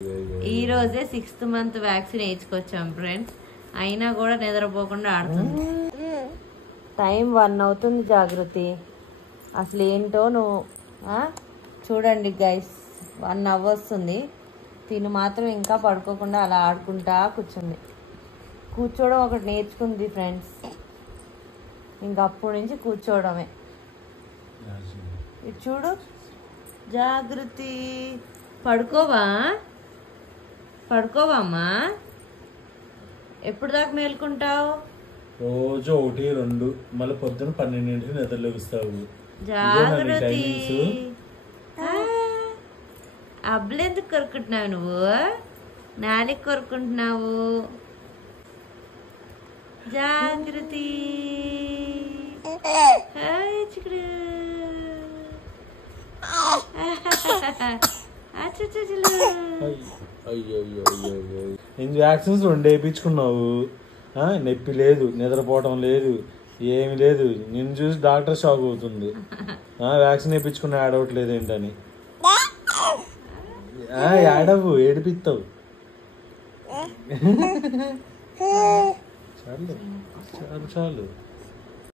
ఈ రోజే 6th month vaccine వేయించుకొచ్చాం friends. అయినా కూడా నిద్రపోకుండా ఆడుతుంది. టైం 1 అవుతుంది జాగృతి. అసలు ఏంటో నువ్వు చూడండి గైస్, 1 అవ్వస్తుంది. తిను మాత్రం ఇంకా పడుకోకుండా అలా ఆడుకుంటా కూర్చుంది. కూర్చోవడం ఒకటి నేర్చుకుంది ఫ్రెండ్స్. ఇంకా అప్పటి నుంచి కూర్చోవడమే. ఇటు చూడు జాగృతి, పడుకోవా అమ్మా? ఎప్పుడు దాకా మేల్కుంటావు? రోజు 1, 2 మళ్ళీ పొద్దున 12ంటికి నిద్రలేస్తావు. జాగృతి, అబ్బులెందుకు కొరుకుంటున్నావు నువ్వు? నాలికి కొరుకుంటున్నావు. జాగృతి చిక్కుడు వ్యాక్సిన్స్ 2 వేయించుకున్నావు. నొప్పి లేదు, నిద్రపోవటం లేదు, ఏమి లేదు. నిన్ను చూసి డాక్టర్ షాక్ అవుతుంది. వ్యాక్సిన్ వేయించుకున్న ఏడవట్లేదు ఏంటని. ఏడవు, ఏడిపిస్తావు. చాలు చాలు చాలు.